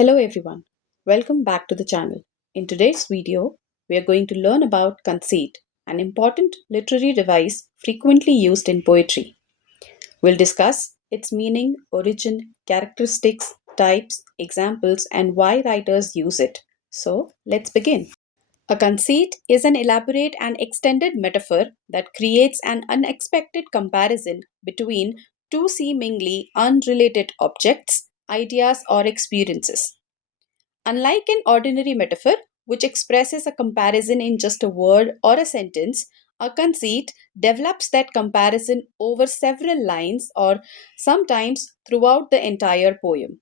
Hello everyone, welcome back to the channel. In today's video, we are going to learn about conceit, an important literary device frequently used in poetry. We'll discuss its meaning, origin, characteristics, types, examples, and why writers use it. So, let's begin. A conceit is an elaborate and extended metaphor that creates an unexpected comparison between two seemingly unrelated objects, ideas, or experiences. Unlike an ordinary metaphor, which expresses a comparison in just a word or a sentence, a conceit develops that comparison over several lines or sometimes throughout the entire poem.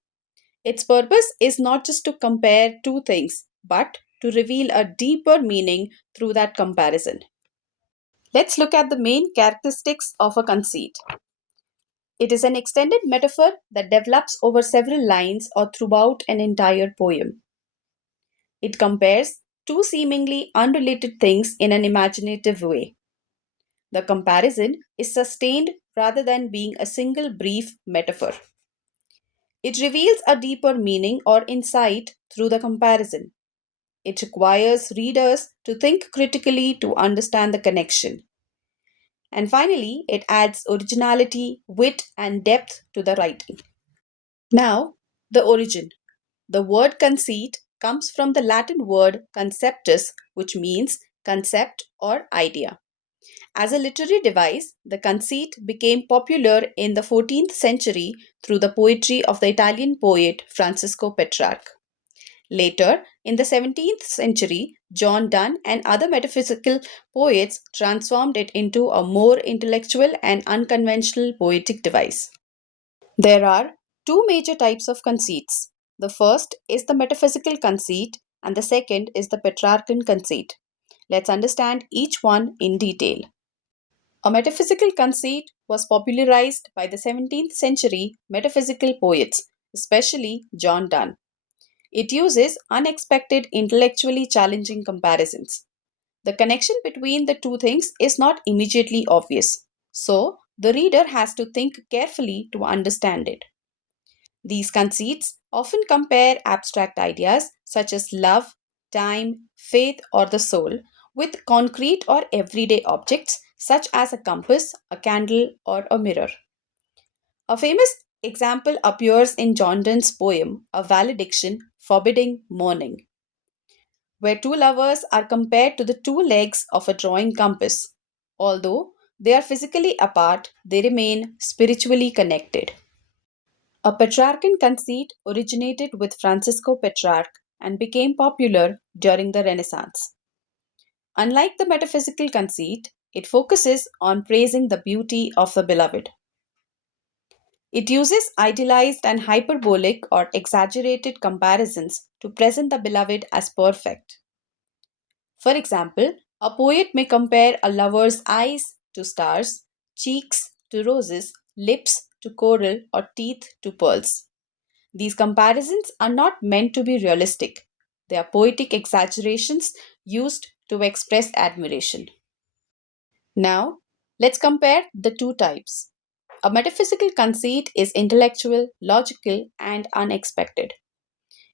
Its purpose is not just to compare two things, but to reveal a deeper meaning through that comparison. Let's look at the main characteristics of a conceit. It is an extended metaphor that develops over several lines or throughout an entire poem. It compares two seemingly unrelated things in an imaginative way. The comparison is sustained rather than being a single brief metaphor. It reveals a deeper meaning or insight through the comparison. It requires readers to think critically to understand the connection. And finally, it adds originality, wit, and depth to the writing. Now, the origin. The word conceit comes from the Latin word conceptus, which means concept or idea. As a literary device, the conceit became popular in the 14th century through the poetry of the Italian poet Francisco Petrarch. Later, in the 17th century, John Donne and other metaphysical poets transformed it into a more intellectual and unconventional poetic device. There are two major types of conceits. The first is the metaphysical conceit, and the second is the Petrarchan conceit. Let's understand each one in detail. A metaphysical conceit was popularized by the 17th century metaphysical poets, especially John Donne. It uses unexpected, intellectually challenging comparisons. The connection between the two things is not immediately obvious, so the reader has to think carefully to understand it. These conceits often compare abstract ideas such as love, time, faith, or the soul with concrete or everyday objects such as a compass, a candle, or a mirror. A famous example appears in John Donne's poem, A Valediction Forbidding Mourning, where two lovers are compared to the two legs of a drawing compass. Although they are physically apart, they remain spiritually connected. A Petrarchan conceit originated with Francisco Petrarch and became popular during the Renaissance. Unlike the metaphysical conceit, it focuses on praising the beauty of the beloved. It uses idealized and hyperbolic or exaggerated comparisons to present the beloved as perfect. For example, a poet may compare a lover's eyes to stars, cheeks to roses, lips to coral, or teeth to pearls. These comparisons are not meant to be realistic. They are poetic exaggerations used to express admiration. Now, let's compare the two types. A metaphysical conceit is intellectual, logical, and unexpected.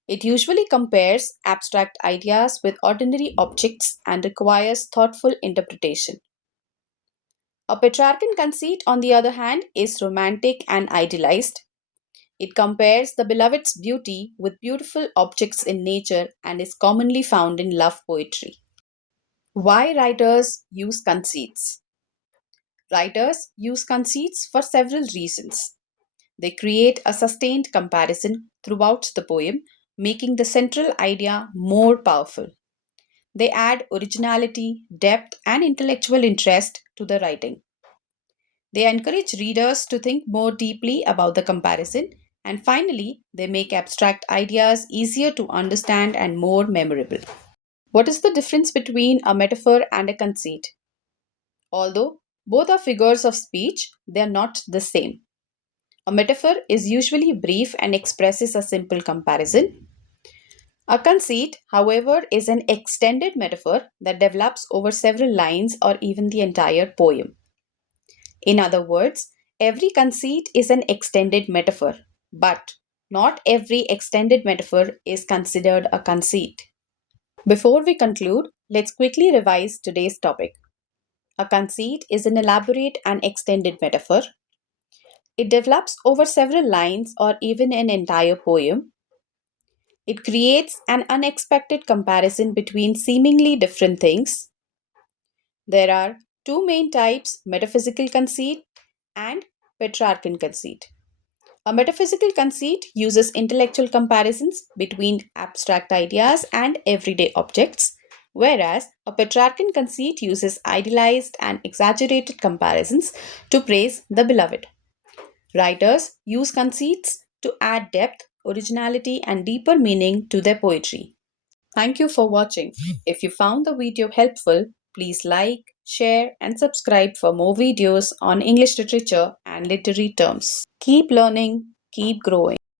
It usually compares abstract ideas with ordinary objects and requires thoughtful interpretation. A Petrarchan conceit, on the other hand, is romantic and idealized. It compares the beloved's beauty with beautiful objects in nature and is commonly found in love poetry. Why writers use conceits? Writers use conceits for several reasons. They create a sustained comparison throughout the poem, making the central idea more powerful. They add originality, depth, and intellectual interest to the writing. They encourage readers to think more deeply about the comparison, and finally, they make abstract ideas easier to understand and more memorable. What is the difference between a metaphor and a conceit? Although both are figures of speech, they are not the same. A metaphor is usually brief and expresses a simple comparison. A conceit, however, is an extended metaphor that develops over several lines or even the entire poem. In other words, every conceit is an extended metaphor, but Not every extended metaphor is considered a conceit. Before we conclude, let's quickly revise today's topic. A conceit is an elaborate and extended metaphor. It develops over several lines or even an entire poem. It creates an unexpected comparison between seemingly different things. There are two main types: metaphysical conceit and Petrarchan conceit. A metaphysical conceit uses intellectual comparisons between abstract ideas and everyday objects, whereas a Petrarchan conceit uses idealized and exaggerated comparisons to praise the beloved. Writers use conceits to add depth, originality, and deeper meaning to their poetry. Thank you for watching. If you found the video helpful, please like, share, and subscribe for more videos on English literature and literary terms. Keep learning, keep growing.